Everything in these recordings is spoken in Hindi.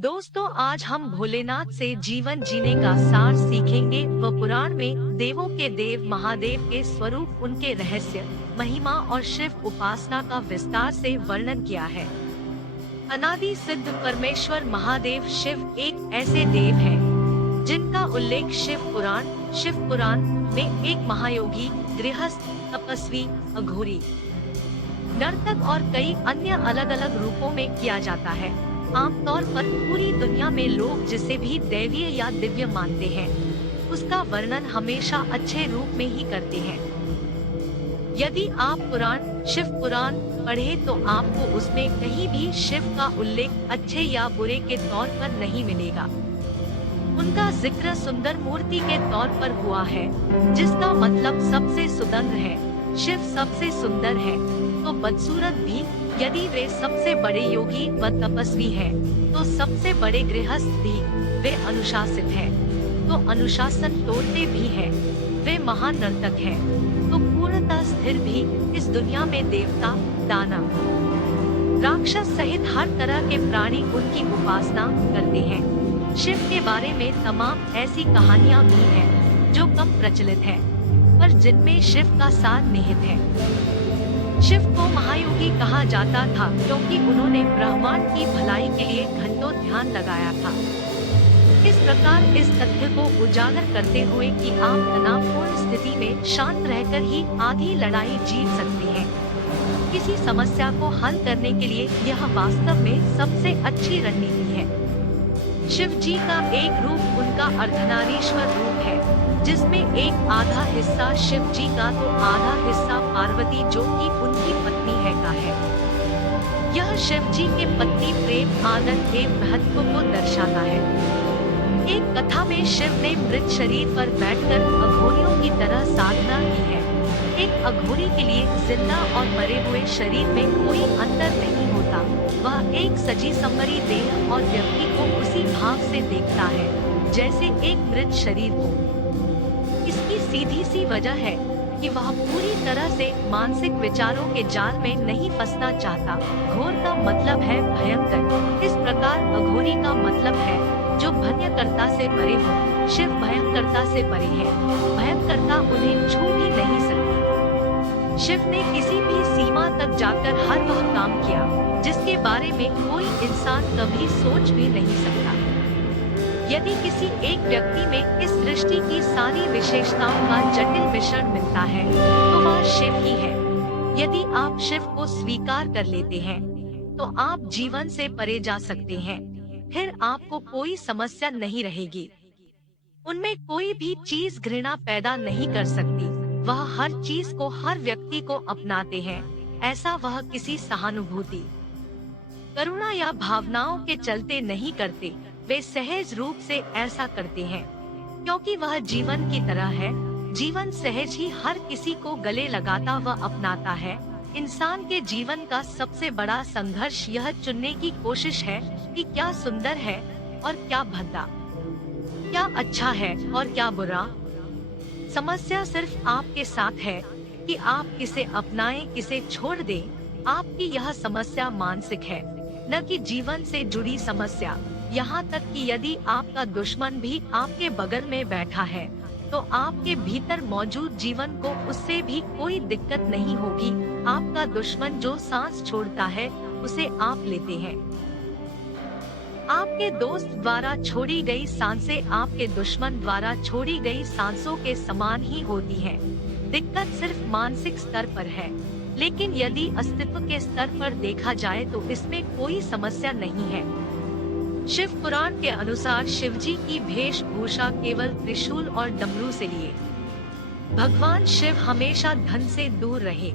दोस्तों, आज हम भोलेनाथ से जीवन जीने का सार सीखेंगे। व पुराण में देवों के देव महादेव के स्वरूप, उनके रहस्य, महिमा और शिव उपासना का विस्तार से वर्णन किया है। अनादि सिद्ध परमेश्वर महादेव शिव एक ऐसे देव हैं, जिनका उल्लेख शिव पुराण में एक महायोगी, गृहस्थ, तपस्वी, अघोरी, नर्तक और कई अन्य अलग अलग रूपों में किया जाता है। आमतौर पर पूरी दुनिया में लोग जिसे भी दैवीय या दिव्य मानते हैं, उसका वर्णन हमेशा अच्छे रूप में ही करते हैं। यदि आप शिव पुराण पढ़े तो आपको उसमें कहीं भी शिव का उल्लेख अच्छे या बुरे के तौर पर नहीं मिलेगा। उनका जिक्र सुंदर मूर्ति के तौर पर हुआ है, जिसका मतलब सबसे सुंदर है। शिव सबसे सुंदर है तो बदसूरत भी। यदि वे सबसे बड़े योगी व तपस्वी हैं, तो सबसे बड़े गृहस्थ भी। वे अनुशासित हैं, तो अनुशासन तोड़ते भी हैं। वे महान नर्तक हैं, तो पूर्णतः स्थिर भी। इस दुनिया में देवता, दानव, राक्षस सहित हर तरह के प्राणी उनकी उपासना करते हैं। शिव के बारे में तमाम ऐसी कहानियां भी हैं, जो कम प्रचलित हैं, पर जिनमें शिव का सार निहित है। शिव को महायोगी कहा जाता था, क्योंकि उन्होंने ब्रह्मांड की भलाई के लिए घंटों ध्यान लगाया था। इस प्रकार इस तथ्य को उजागर करते हुए कि आप तनावपूर्ण स्थिति में शांत रहकर ही आधी लड़ाई जीत सकते हैं। किसी समस्या को हल करने के लिए यह वास्तव में सबसे अच्छी रणनीति है। शिव जी का एक रूप उनका अर्धनारीश्वर रूप है, जिसमें एक आधा हिस्सा शिव जी का तो आधा हिस्सा पार्वती, जो कि उनकी पत्नी है, का है। यह शिव जी के पत्नी प्रेम, आनंद एवं महत्व को दर्शाता है। एक कथा में शिव ने मृत शरीर पर बैठकर अघोरियों की तरह साधना की है। एक अघोरी के लिए जिंदा और मरे हुए शरीर में कोई अंतर नहीं होता। वह एक सजी संवरी देह और व्यक्ति को उसी भाव से देखता है, जैसे एक मृत शरीर को। इसकी सीधी सी वजह है कि वह पूरी तरह से मानसिक विचारों के जाल में नहीं फंसना चाहता। घोर का मतलब है भयंकर। इस प्रकार अघोरी का मतलब है जो भयंकरता से परे हो। शिव भयंकरता से परे है। भयंकरता उन्हें छू भी नहीं सकती। शिव ने किसी भी सीमा तक जाकर हर वह काम किया, जिसके बारे में कोई इंसान कभी सोच भी नहीं सकता। यदि किसी एक व्यक्ति में इस सृष्टि की सारी विशेषताओं का जटिल मिश्रण मिलता है, तो वह शिव ही है। यदि आप शिव को स्वीकार कर लेते हैं, तो आप जीवन से परे जा सकते हैं। फिर आपको कोई समस्या नहीं रहेगी। उनमें कोई भी चीज घृणा पैदा नहीं कर सकती। वह हर चीज को, हर व्यक्ति को अपनाते हैं। ऐसा वह किसी सहानुभूति, करुणा या भावनाओं के चलते नहीं करते। वे सहज रूप से ऐसा करते हैं, क्योंकि वह जीवन की तरह है। जीवन सहज ही हर किसी को गले लगाता व अपनाता है। इंसान के जीवन का सबसे बड़ा संघर्ष यह चुनने की कोशिश है कि क्या सुंदर है और क्या भद्दा, क्या अच्छा है और क्या बुरा। समस्या सिर्फ आपके साथ है कि आप किसे अपनाएं, किसे छोड़ दें। आपकी यह समस्या मानसिक है, न कि जीवन से जुड़ी समस्या। यहाँ तक कि यदि आपका दुश्मन भी आपके बगल में बैठा है, तो आपके भीतर मौजूद जीवन को उससे भी कोई दिक्कत नहीं होगी। आपका दुश्मन जो सांस छोड़ता है, उसे आप लेते हैं। आपके दोस्त द्वारा छोड़ी गई सांसें आपके दुश्मन द्वारा छोड़ी गई सांसों के समान ही होती हैं। दिक्कत सिर्फ मानसिक स्तर पर है, लेकिन यदि अस्तित्व के स्तर पर देखा जाए तो इसमें कोई समस्या नहीं है। शिव पुराण के अनुसार शिवजी की वेशभूषा केवल त्रिशूल और डमरू से लिए। भगवान शिव हमेशा धन से दूर रहे,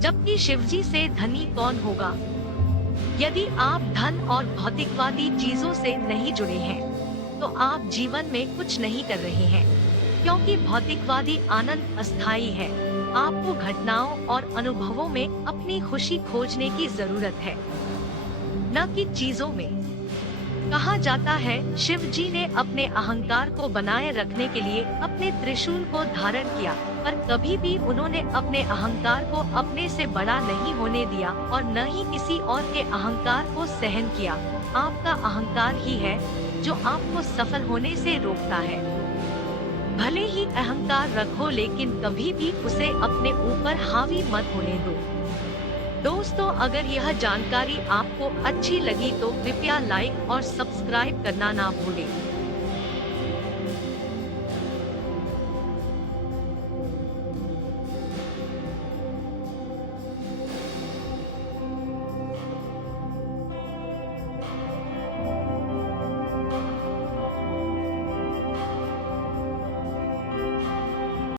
जबकि शिवजी से धनी कौन होगा। यदि आप धन और भौतिकवादी चीजों से नहीं जुड़े हैं, तो आप जीवन में कुछ नहीं कर रहे हैं, क्योंकि भौतिकवादी आनंद अस्थायी है। आपको घटनाओं और अनुभवों में अपनी खुशी खोजने की जरूरत है, न कि चीजों में। कहा जाता है, शिव जी ने अपने अहंकार को बनाए रखने के लिए अपने त्रिशूल को धारण किया, पर कभी भी उन्होंने अपने अहंकार को अपने से बड़ा नहीं होने दिया और न ही किसी और के अहंकार को सहन किया। आपका अहंकार ही है जो आपको सफल होने से रोकता है। भले ही अहंकार रखो, लेकिन कभी भी उसे अपने ऊपर हावी मत होने दो। दोस्तों, अगर यह जानकारी आपको अच्छी लगी तो कृपया लाइक और सब्सक्राइब करना ना भूलें।